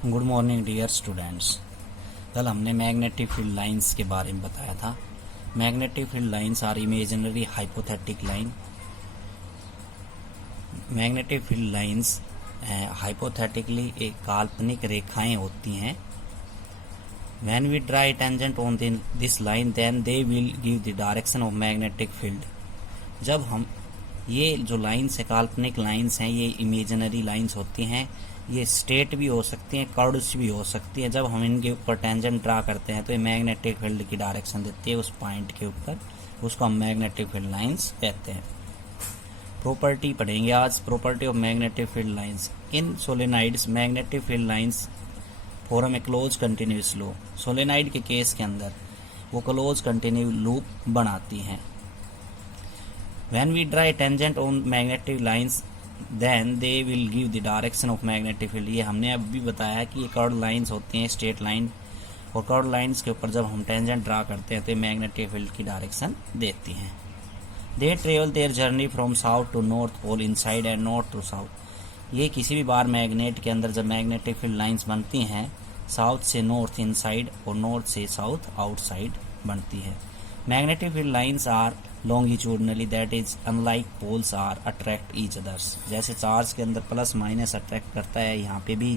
Good morning dear students. कल हमने magnetic field lines के बारे में बताया था। Magnetic field lines are imaginary hypothetic line. Magnetic field lines hypothetically एक काल्पनिक रेखाएं होती हैं। When we draw a tangent on this line then they will give the direction of magnetic field. जब हम ये जो लाइंस है, काल्पनिक लाइंस हैं, ये इमेजिनरी लाइंस होती हैं। ये स्ट्रेट भी हो सकती हैं, कर्व्स भी हो सकती हैं। जब हम इनके ऊपर टेंजेंट ड्रा करते हैं तो ये मैग्नेटिक फील्ड की डायरेक्शन देती है उस पॉइंट के ऊपर। उसको हम मैग्नेटिक फील्ड लाइंस कहते हैं। प्रॉपर्टी पढ़ेंगे आज, property of magnetic field lines. In solenoids magnetic field lines form a close continuous loop. Solenoid के केस के अंदर वो क्लोज कंटिन्यू लूप बनाती हैं। When we draw a tangent on magnetic lines, then they will give the direction of magnetic field। ये हमने अभी बताया कि ये कर्व लाइंस होती हैं, स्ट्रेट लाइन, और कर्व लाइंस के ऊपर जब हम टेंजेंट ड्रा करते हैं तो मैग्नेटिक फील्ड की डायरेक्शन देती हैं। They travel their journey from south to north pole inside and north to south। ये किसी भी बार मैग्नेट के अंदर जब मैग्नेटिक फील्ड लाइंस बनती हैं, साउथ से नॉर्थ इनसाइड और नॉर्थ से साउथ आउटसाइड बनती है। Magnetic field lines are longitudinally, that is unlike poles are attract each others. जैसे चार्ज के अंदर प्लस माइनस अट्रैक्ट करता है, यहाँ पे भी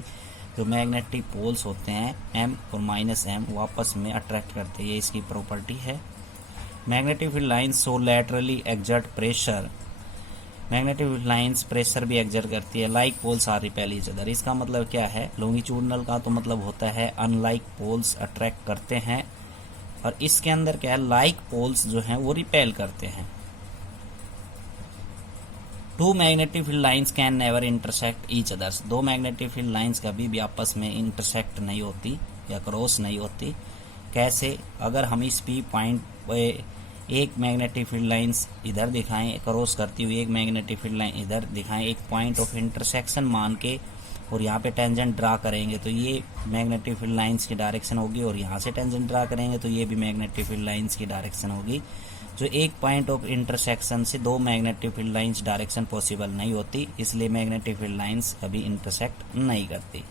जो मैग्नेटिक पोल्स होते हैं एम और माइनस एम वो आपस में अट्रैक्ट करते हैं। ये इसकी प्रॉपर्टी है। Magnetic field lines so laterally exert pressure. Magnetic field lines pressure भी एक्सर्ट करती है। Like poles are repel each other. इसका मतलब क्या है? लॉन्गिट्यूडनल का तो मतलब होता है अनलाइक पोल्स अट्रैक्ट करते हैं, और इसके अंदर क्या है? लाइक पोल्स जो हैं वो रिपेल करते हैं। Two magnetic field lines can never intersect each others. दो मैग्नेटिक फील्ड लाइंस कभी भी आपस में इंटरसेक्ट नहीं होती या क्रॉस नहीं होती। कैसे? अगर हम इस पी पॉइंट पे एक मैग्नेटिक फील्ड लाइंस इधर दिखाएं क्रॉस करती हुई, एक मैग्नेटिक फील्ड लाइन इधर दिखाएं, एक पॉइंट ऑफ इंटरसेक्शन मान के, और यहाँ पे टेंजेंट ड्रा करेंगे तो ये मैग्नेटिक फील्ड लाइंस की डायरेक्शन होगी, और यहाँ से टेंजेंट ड्रा करेंगे तो ये भी मैग्नेटिक फील्ड लाइंस की डायरेक्शन होगी। जो एक पॉइंट ऑफ इंटरसेक्शन से दो magnetic field lines direction possible नहीं होती, इसलिए मैग्नेटिक फील्ड लाइंस कभी इंटरसेक्ट नहीं करती।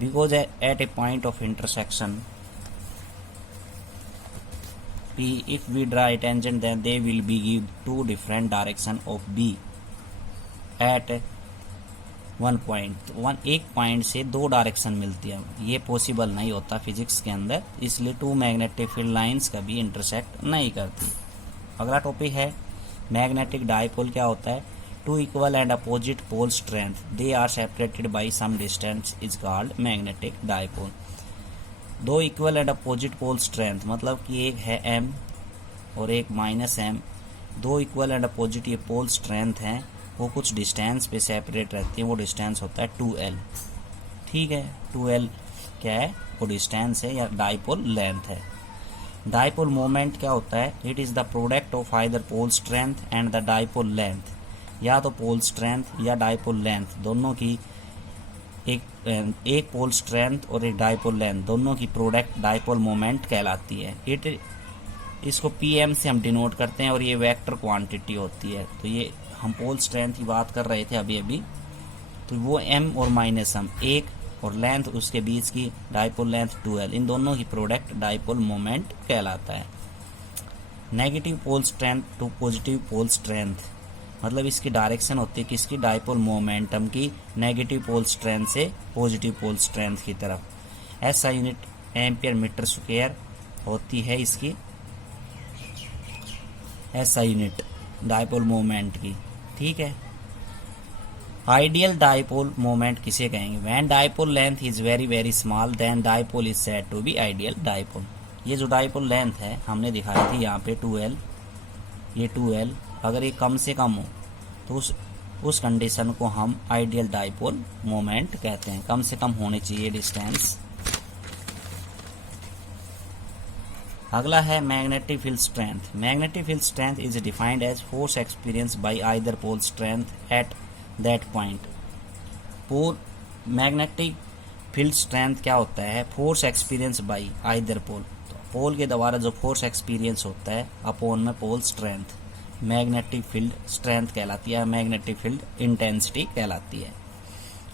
Because at A point of intersection P, if we draw a tangent then they will be give two different direction of B at one point. एक point से दो direction मिलती है, ये possible नहीं होता फिजिक्स के अंदर, इसलिए टू मैग्नेटिक फील्ड लाइंस कभी इंटरसेक्ट नहीं करती। अगला टॉपिक है मैग्नेटिक डायपोल। क्या होता है? Two equal and opposite pole strength, they are separated by some distance is called magnetic dipole. दो equal and opposite pole strength मतलब कि एक है m और एक माइनस m। दो इक्वल एंड अपोजिट ये पोल स्ट्रेंथ हैं, वो कुछ डिस्टेंस पे सेपरेट रहती है। वो डिस्टेंस होता है 2l। ठीक है, 2l क्या है? वो डिस्टेंस है या डायपोल लेंथ है। डायपोल मोमेंट क्या होता है? It is the product of either pole strength and the dipole length. या तो पोल स्ट्रेंथ या डायपोल लेंथ दोनों की, एक पोल स्ट्रेंथ और एक डायपोल लेंथ दोनों की प्रोडक्ट डायपोल मोमेंट कहलाती है। इसको पीएम से हम डिनोट करते हैं, और ये वेक्टर क्वांटिटी होती है। तो ये हम पोल स्ट्रेंथ की बात कर रहे थे अभी, तो वो m और माइनस m एक, और लेंथ उसके बीच की डायपोल लेंथ 2l, इन दोनों की प्रोडक्ट डायपोल मोमेंट कहलाता है। Negative pole strength to positive pole strength मतलब इसकी डायरेक्शन होती है किसकी? डायपोल मोमेंटम की, नेगेटिव पोल स्ट्रेंथ से पॉजिटिव पोल स्ट्रेंथ की तरफ। ऐसा यूनिट एम्पियर मीटर स्क्वायर होती है इसकी, ऐसा यूनिट डायपोल मोमेंट की। ठीक है। आइडियल डायपोल मोमेंट किसे कहेंगे? When dipole length is very very small then dipole is said to be ideal dipole. ये जो डायपोल लेंथ है हमने दिखाई थी यहाँ पे 2l, ये 2l अगर ये कम से कम हो तो उस कंडीशन को हम आइडियल डायपोल मोमेंट कहते हैं। कम से कम होनी चाहिए डिस्टेंस। अगला है magnetic field strength. Magnetic field strength is defined as force experience by either pole strength at that point. Pole magnetic field strength क्या होता है? Force experience by either pole, तो पोल के द्वारा जो फोर्स एक्सपीरियंस होता है अपॉन में pole strength, magnetic field strength कहलाती है, मैग्नेटिक फील्ड इंटेंसिटी कहलाती है।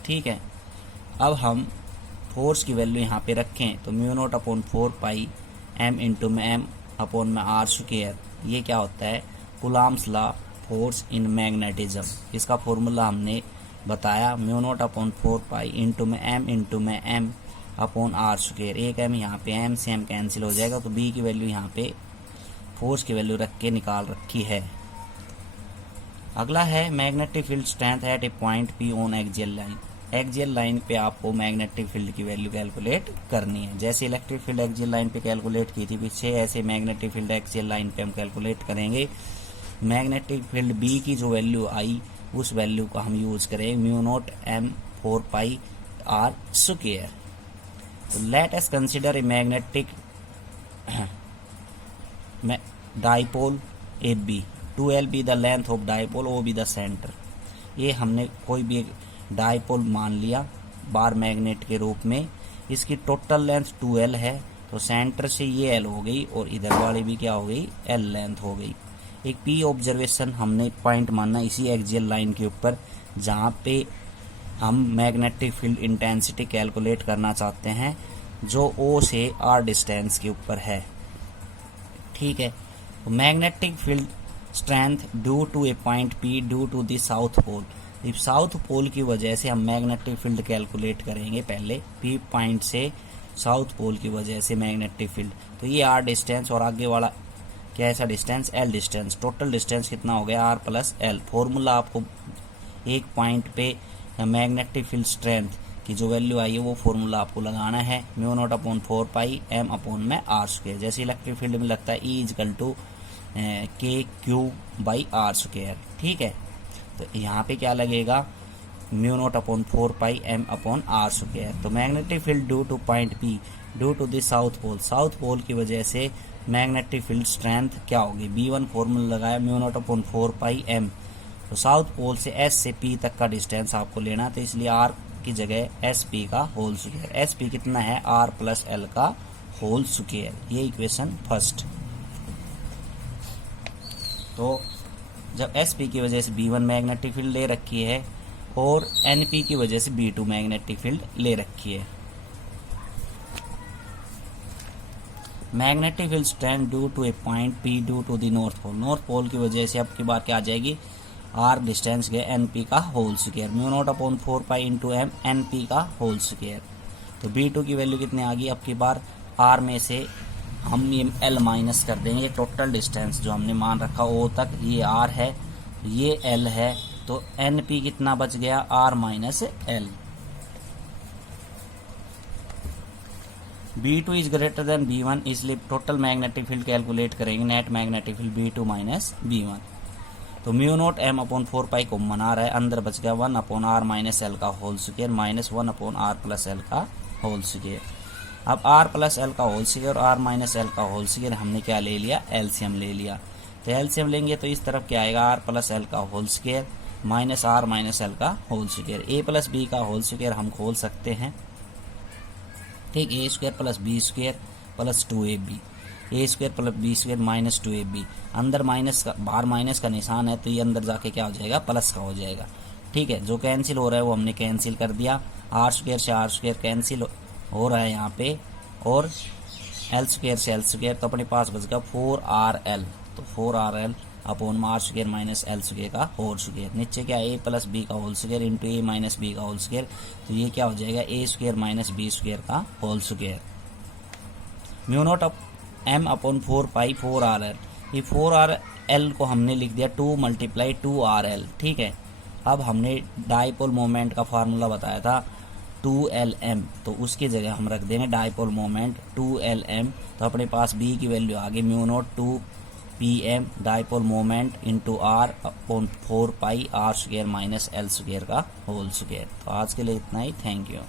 ठीक है। अब हम फोर्स की वैल्यू यहाँ पे रखें तो mu not upon 4 pi M into में एम अपॉन में आर स्क्वायर, ये क्या होता है Coulomb's law force in magnetism. इसका फॉर्मूला हमने बताया mu naught upon 4 pi into में एम अपॉन आर स्क्वायर। एक एम यहाँ पे एम से एम कैंसिल हो जाएगा, तो बी की वैल्यू यहाँ पे फोर्स की वैल्यू रख के निकाल रखी है। अगला है magnetic field strength eight A point P on axial line. Axial line पे आपको मैग्नेटिक फील्ड की वैल्यू कैलकुलेट करनी है। जैसे इलेक्ट्रिक फील्ड एक्सियल लाइन पे कैलकुलेट की थी पीछे, ऐसे मैग्नेटिक फील्ड एक्सियल लाइन पे हम कैलकुलेट करेंगे। मैग्नेटिक फील्ड बी की जो वैल्यू आई उस वैल्यू को हम यूज करें mu not M 4 pi r square. तो let us consider a magnetic dipole A B, 2L be the length of dipole, O be the centre. ये हमने कोई भी एक डाइपोल मान लिया बार मैग्नेट के रूप में, इसकी टोटल लेंथ 2L है, तो सेंटर से ये L हो गई और इधर वाली भी क्या हो गई L लेंथ हो गई। एक पी ऑब्जर्वेशन हमने पॉइंट मानना इसी एक्सियल लाइन के ऊपर जहाँ पे हम मैग्नेटिक फील्ड इंटेंसिटी कैलकुलेट करना चाहते हैं, जो O से R डिस्टेंस के ऊपर है। ठीक है, magnetic field strength due to a point P due to the south pole. इस साउथ पोल की वजह से हम मैग्नेटिक फील्ड कैलकुलेट करेंगे पहले, P पॉइंट से साउथ पोल की वजह से मैग्नेटिक फील्ड। तो ये R डिस्टेंस और आगे वाला क्या ऐसा distance L distance, total distance कितना हो गया R प्लस L। फॉर्मूला आपको एक पॉइंट पे मैग्नेटिक फील्ड स्ट्रेंथ की जो वैल्यू आई है वो फॉर्मूला आपको लगाना है mu not upon 4 pi M upon में आर स्क्वायर। जैसे इलेक्ट्रिक फील्ड में लगता है E is equal to K Q by r square. ठीक है, तो यहाँ पे क्या लगेगा mu not upon 4 pi M upon r square. तो magnetic field due to point P due to the south pole, south pole की वजह से मैग्नेटिक फील्ड स्ट्रेंथ क्या होगी, B1 फॉर्मूला लगाया mu naught upon 4 pi M. तो south pole से S से P तक का डिस्टेंस आपको लेना, तो इसलिए R की जगह SP का होल स्क्वायर। SP कितना है R प्लस L का होल स्क्वायर। ये इक्वेशन फर्स्ट। तो जब SP की वजह से B1 मैग्नेटिक फील्ड ले रखी है और NP की वजह से B2 मैग्नेटिक फील्ड ले रखी है। Magnetic field strength due to a point P due to the north pole, north pole की वजह से अब की बार क्या आ जाएगी R डिस्टेंस गए NP का whole square, mu not upon 4 pi into M NP का होल स्क्वायर। तो B2 की वैल्यू कितनी आ गई अब की बार R में से हम ये L माइनस कर देंगे, टोटल डिस्टेंस जो हमने मान रखा O तक ये R है, ये L है, तो NP कितना बच गया R minus L। B2 is greater than B1, इसलिए टोटल मैग्नेटिक फील्ड कैलकुलेट करेंगे, net magnetic field B2 minus B1। तो mu not M upon 4 pi को मना रहा है, अंदर बच गया 1 अपॉन R माइनस L का whole square minus 1 upon R plus L का होल स्क्वायर। अब R प्लस L का होल स्क्वायर और R माइनस L का होल स्क्वायर हमने क्या ले लिया एलसीएम ले लिया। तो एलसीएम लेंगे तो इस तरफ क्या आएगा R प्लस L का whole square minus R minus L का whole square. A plus B का होल स्क्वायर हम खोल सकते हैं, ठीक, A square plus B square plus 2AB, A square plus B square minus 2AB। अंदर माइनस का, बाहर माइनस का निशान है तो ये अंदर जाके क्या हो जाएगा प्लस का हो जाएगा। ठीक है, जो कैंसिल हो रहा है वो हमने कैंसिल कर दिया, R स्क्वायर से R स्क्वायर कैंसिल हो रहा है यहाँ पे, और L स्क्वायर से L स्क्वायर, तो अपने पास बच गया 4RL। तो 4RL upon R square minus L square का होल स्क्वायर। नीचे क्या A प्लस B का whole square into A minus B का होल स्क्वायर, तो ये क्या हो जाएगा A square minus B square का whole square. Mu naught M upon 4 पाई 4RL, ये 4RL को हमने लिख दिया 2 मल्टीप्लाई 2RL। ठीक है, अब हमने डाइपोल मोमेंट का फार्मूला बताया था 2Lm, तो उसकी जगह हम रख देंगे डाइपोल मोमेंट 2Lm। तो अपने पास B की वैल्यू आ गई mu naught 2Pm dipole moment into R upon 4 पाई R square minus L square का होल स्क्वायर। तो आज के लिए इतना ही, थैंक यू।